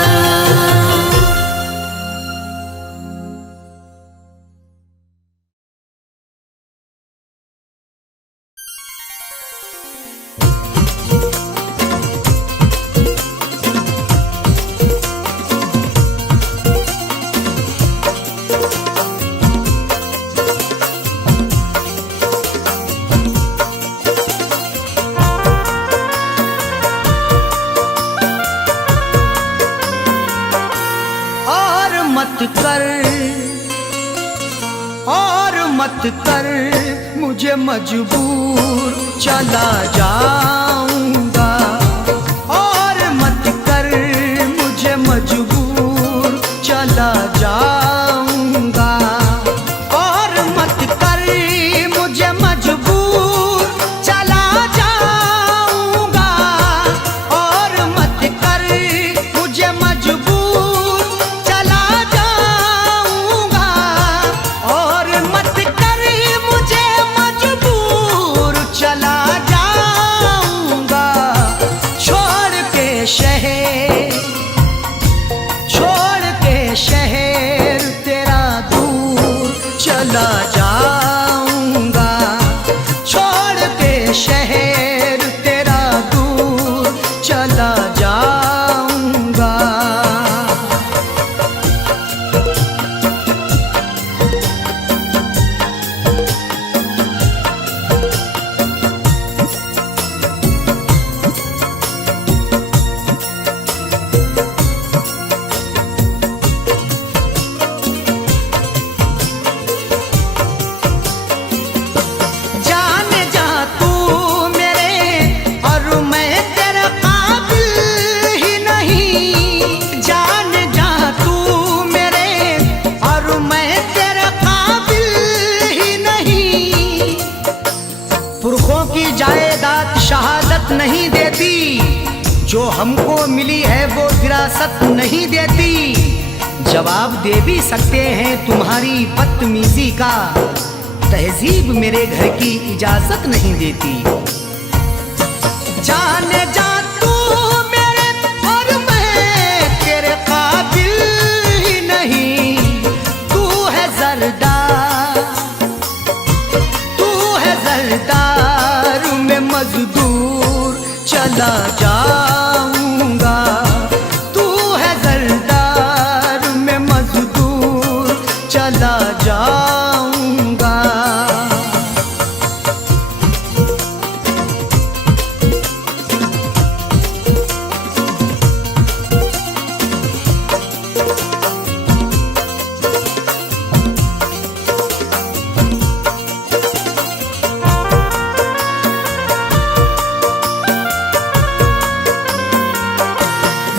और मत कर मुझे मजबूर, चला जाऊंगा। और मत कर मुझे मजबूर, चला जाऊंगा। और मत कर मुझे मजबूर, चला जाऊंगा। और मत कर मुझे मजबूर, चला जाऊंगा। और मत कर मुझे मजबूर, चला जाऊंगा। छोड़ के शहर, छोड़ के शहर तेरा दूर, चला जाऊंगा। छोड़ के शहर तेरा दूर, चला जाऊंगा। जाने जा तू मेरे, और मैं तेरा काबिल ही नहीं। जाने जा तू मेरे, और मैं तेरा काबिल ही नहीं। पुरखों की जायदाद शहादत नहीं देती, जो हमको मिली है वो विरासत नहीं देती। जवाब दे भी सकते हैं तुम्हारी बदतमीजी का, तहजीब मेरे घर की इजाजत नहीं देती। जाने जा तू मेरे, और मैं तेरे काबिल ही नहीं। तू है जरदार, तू है जरदार में मजदूर, चला जाऊंगा। तू है जरदार में मजदूर, चला जाऊंगा।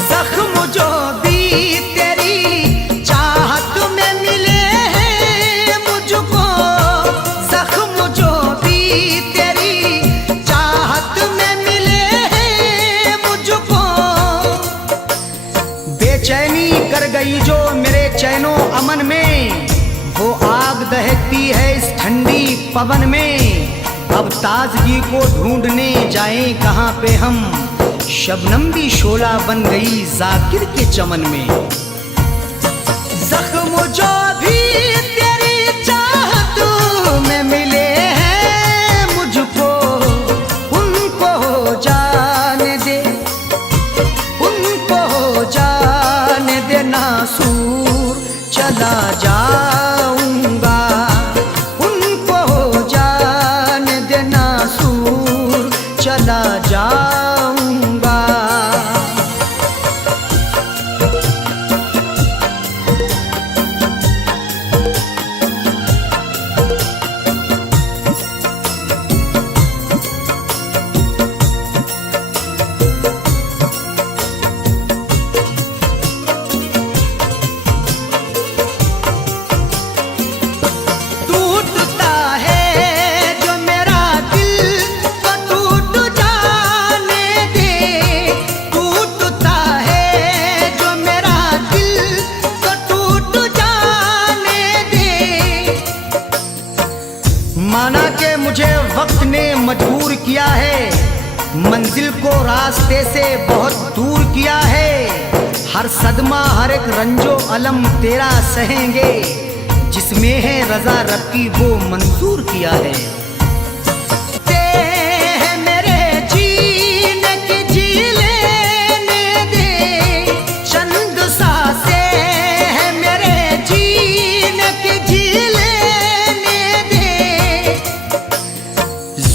जख्म जो भी तेरी चाहत में मिले हैं मुझको, जख्म जो भी तेरी चाहत में मिले हैं मुझको। बेचैनी कर गई जो मेरे चैनो अमन में, वो आग दहकती है इस ठंडी पवन में। अब ताजगी को ढूंढने जाएं कहाँ पे हम, शबनम भी शोला बन गई जाकिर के चमन में। जख्म जो भी तेरी चाहत में मिले हैं मुझको, उनको जाने दे, उनको जाने दे नासूर, चला जाऊंगा। उनको जाने ने मजबूर किया है, मंजिल को रास्ते से बहुत दूर किया है। हर सदमा हर एक रंजो अलम तेरा सहेंगे, जिसमें है रजा रब की वो मंजूर किया है।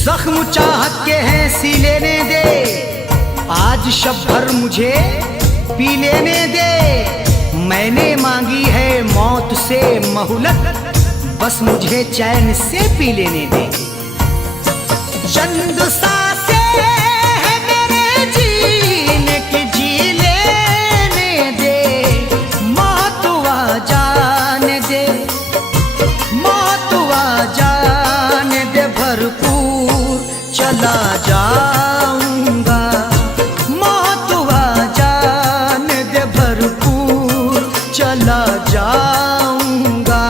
जख्म चाहत के हैं सी लेने दे, आज शब भर मुझे पी लेने दे। मैंने मांगी है मौत से मोहलत, बस मुझे चैन से पी लेने दे। चंद सांसें हैं मेरे जीने की, जी लेने दे। मौत आ जाने दे, मौत आ जाने दे, भरपूर चला जाऊंगा। मौत आ जाने दे, भरपूर चला जाऊंगा।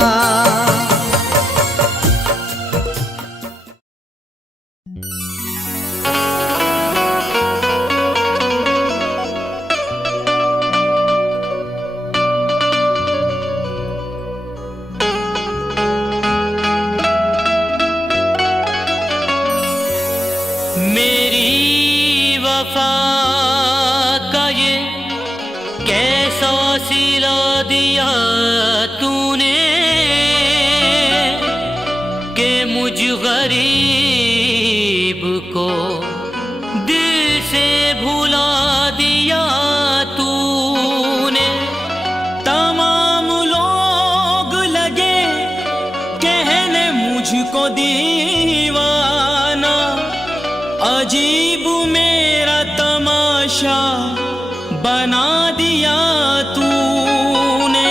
मेरी वफा का ये कैसा सिला दिया तूने, कि मुझ गरीब को दिल से भुला दिया तूने। तमाम लोग लगे कहने मुझको दीवाना, अजीब मेरा तमाशा बना दिया तूने।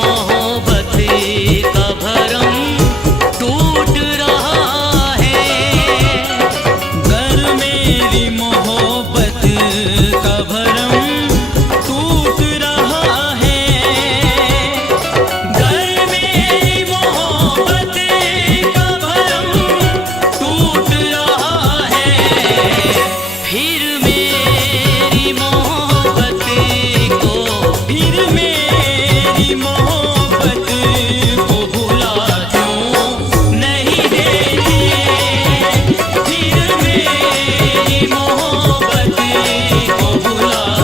मोहब्बत को भुला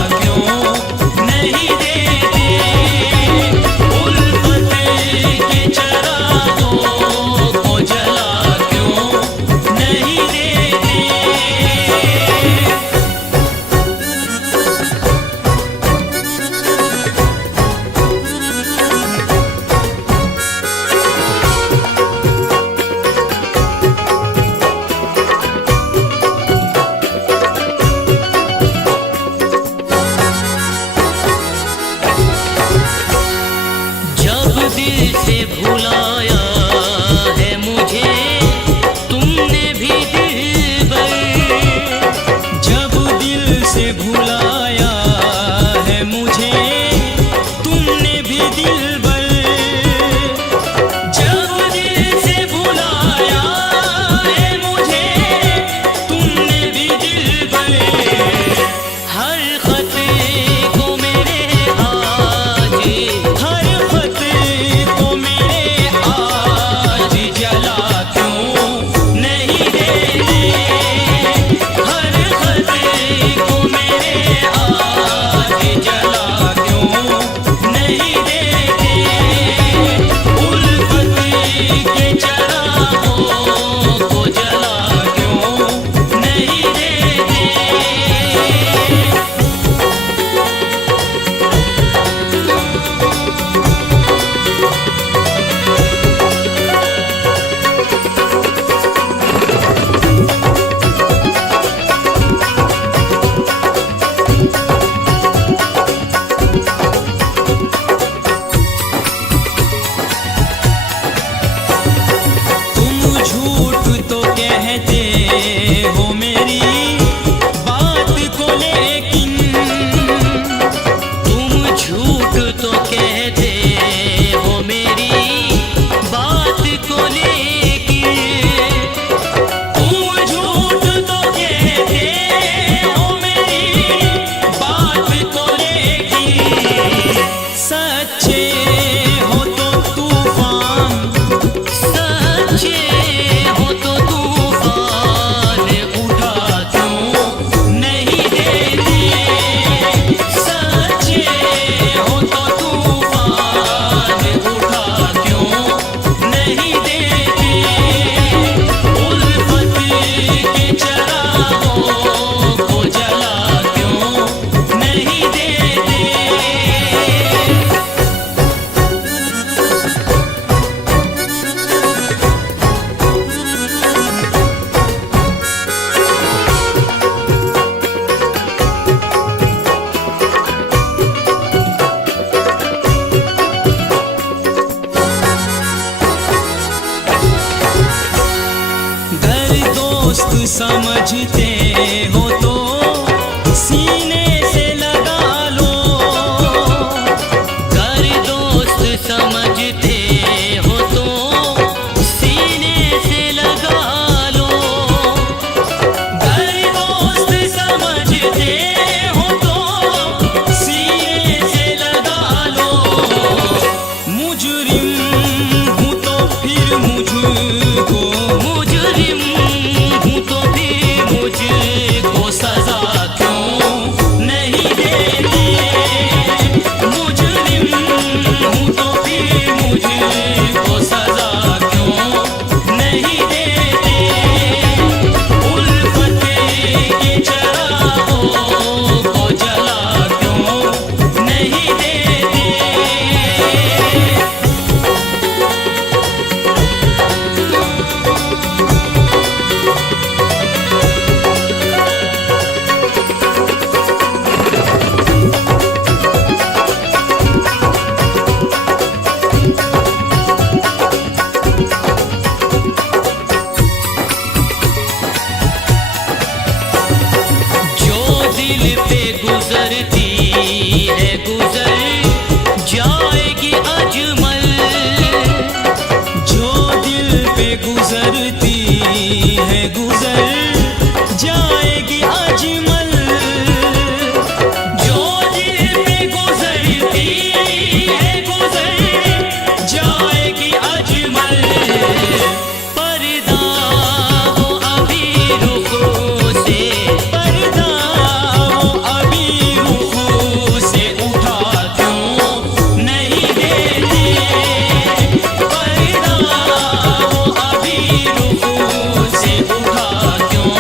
से भुलाया है मुझे तुमने भी दिलबर, जब दिल से भुलाया है मुझे तुमने भी दिलबर। हर खत को मेरे आज, हर खत को मेरे आज जला क्यों नहीं देते, हर खत को मेरे आज जला क्यों नहीं देते। उल्फत के चरागों को जला क्यों नहीं देते। तुम झूठ तो कहते हो मेरी बात को, लेकिन तुम झूठ तो कहते हो मेरी बात को, लेकिन तुम झूठ तो कहते हो मेरी बात को, लेकिन सच्चे हो तो तूफान, सच्चे हो तो तूफान उठा क्यों नहीं देते, सच्चे हो तो तूफान उठा क्यों नहीं देते। उल्फत के चरागों को जला क्यों नहीं देते। घर दोस्त समझते हो तो सीने से लगा लो, घर दोस्त समझते हो तो सीने से लगा लो, घर दोस्त समझते हो तो सीने से लगा लो। मुजरिम हूँ तो फिर मुझको, मुजरिम हूँ तो फिर मुझको सजा क्यों नहीं देते, मुजरिम हूँ तो फिर मुझको सजा क्यों नहीं देते। उल्फत के चरागों को जला क्यों नहीं देते। जो दिल पे गुजरती है गुजर जाएगी अजमल, जो दिल पे गुजरती है गुजर जाएगी अजमल, जो दिल पे गुजरती है गुजर जाएगी अजमल। पर्दा वो अभी रुखों से, पर्दा वो अभी रुखों से उठा क्यों नहीं देते, पर्दा वो अभी रुखों से उठा क्यों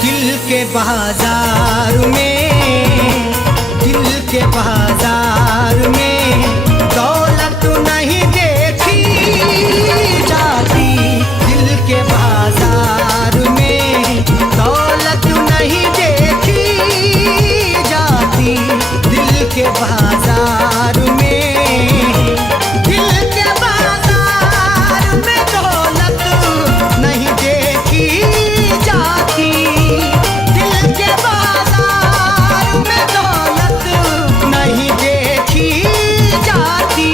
दिल के बाजार में, दिल के बाजार में दौलत नहीं देखी जाती। दिल के बाजार में दौलत नहीं देखी जाती। दिल के बाजार में, दिल के बाजार में दौलत नहीं देखी जाती। दिल के बाजार में दौलत नहीं देखी जाती।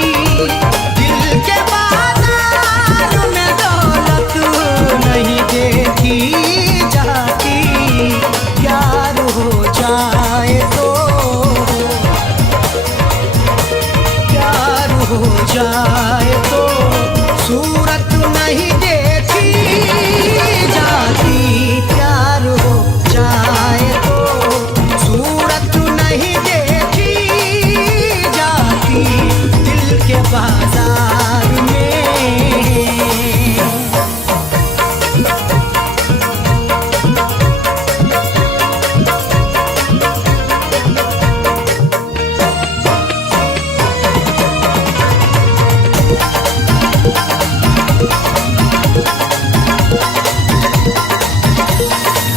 दिल के बाजार में दौलत नहीं देखी जाती। प्यार हो जाए तो, प्यार हो जाए तो सूरत नहीं देखी जाती। प्यार हो जाए तो सूरत नहीं देखी जाती। दिल के बाजार में।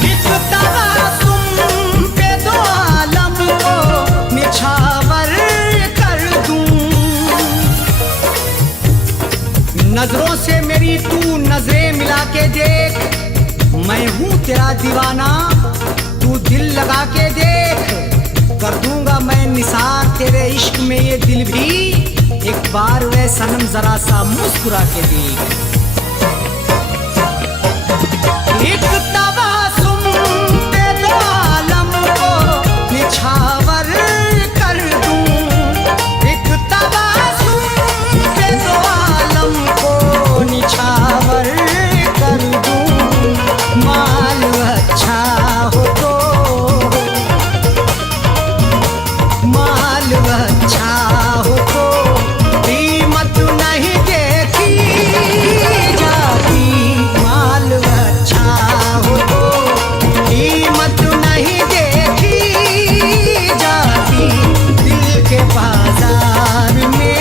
इस तबासुम पे दो आलम को निछावर कर दूं। नजरों से मेरी तू नजरें मिला के देख। मैं हूँ तेरा दीवाना, तू दिल लगा के देख। कर दूंगा मैं निसार तेरे इश्क में ये दिल भी। एक बार वे सनम जरा सा मुस्कुरा के देख। एक तबासुम पे दो आलम को निछावर कर दूं। एक तबासुम पे दो आलम को निछावर कर दूं। माल अच्छा हो तो, माल अच्छा हो तो कीमत नहीं देखी जाती। माल अच्छा हो तो कीमत नहीं देखी जाती। दिल के बाजार में।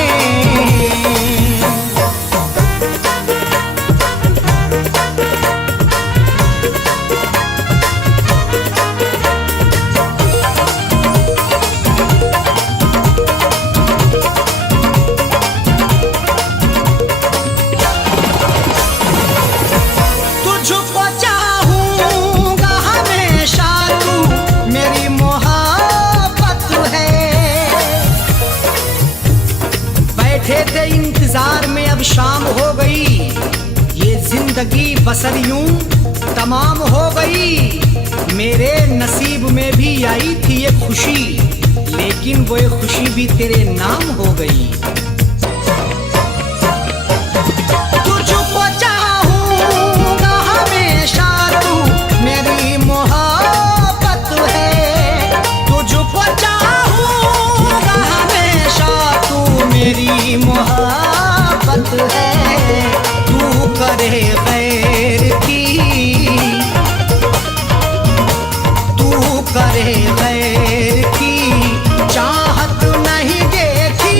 तुझको चाहूंगा हमेशा, तू मेरी मोहब्बत है। बैठे थे इंतजार में अब शाम हो गई। ये जिंदगी बसर यूं तमाम हो गई। मेरे नसीब में भी आई थी ये खुशी, लेकिन वो ये खुशी भी तेरे नाम हो गई। तुझको चाहूंगा हमेशा, तू मेरी मोहब्बत है। तुझको चाहूंगा हमेशा, तू मेरी मोहब्बत है। तू करे गैर की, तू करे गैर की चाहत नहीं देखी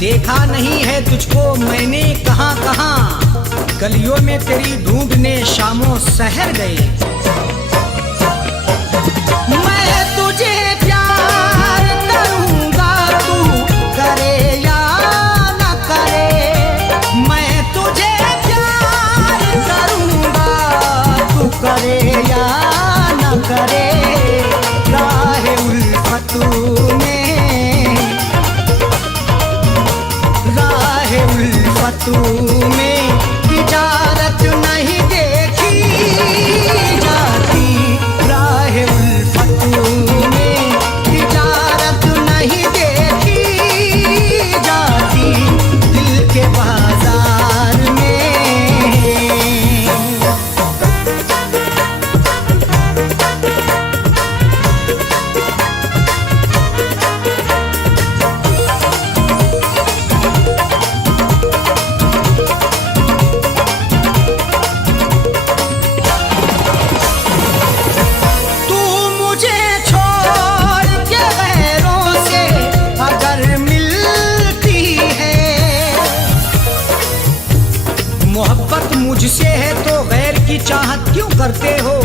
देखा नहीं है तुझको मैंने कहाँ कहाँ, गलियों में तेरी ढूंढने शामों शहर गए। मैं तुझे प्यार करूंगा, तू करे या न करे। मैं तुझे प्यार करूंगा, तू करे या न करे। राहे उल्फत में, राहे उल्फत में तिजारत नहीं देखी जाती। राहे उल्फत में तिजारत नहीं देखी जाती, दिल के बाजार में। तू मुझे छोड़ के गैरों से अगर मिलती है, मोहब्बत मुझसे है तो गैर की चाहत क्यों करते हो।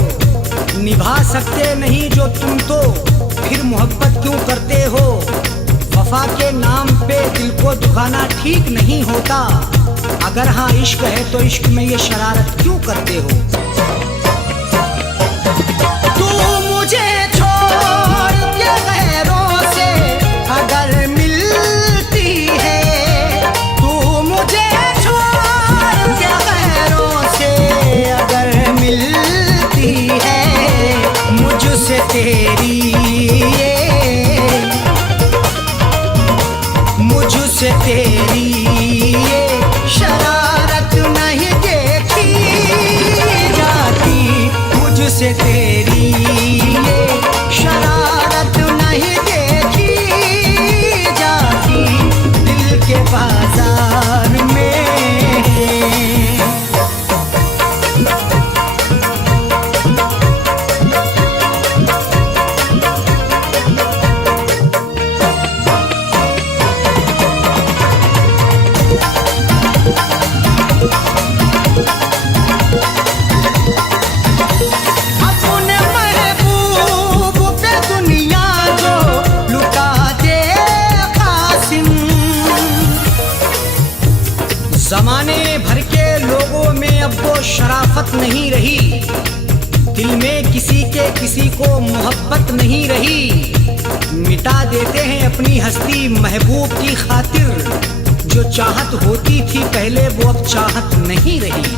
निभा सकते नहीं जो तुम तो फिर मोहब्बत क्यों करते हो। वफा के नाम पे दिल को दुखाना ठीक नहीं होता। अगर हाँ इश्क है तो इश्क में ये शरारत क्यों करते हो। तू मुझे छोड़ के गैरों से अगर मिलती है, तू मुझे छोड़ के गैरों से अगर मिलती है, मुझसे तेरी मुझसे तेरी ये शरारत नहीं देखी जाती। मुझसे तेरी ये शरारत नहीं देखी जाती, दिल के बाजार में। अपने महबूब पे दुनिया जो लुटा दे कासिम। जमाने भर के लोगों में अब वो शराफत नहीं रही। दिल में किसी के किसी को मोहब्बत नहीं रही। मिटा देते हैं अपनी हस्ती महबूब की खातिर। जो चाहत होती थी पहले वो अब चाहत नहीं रही।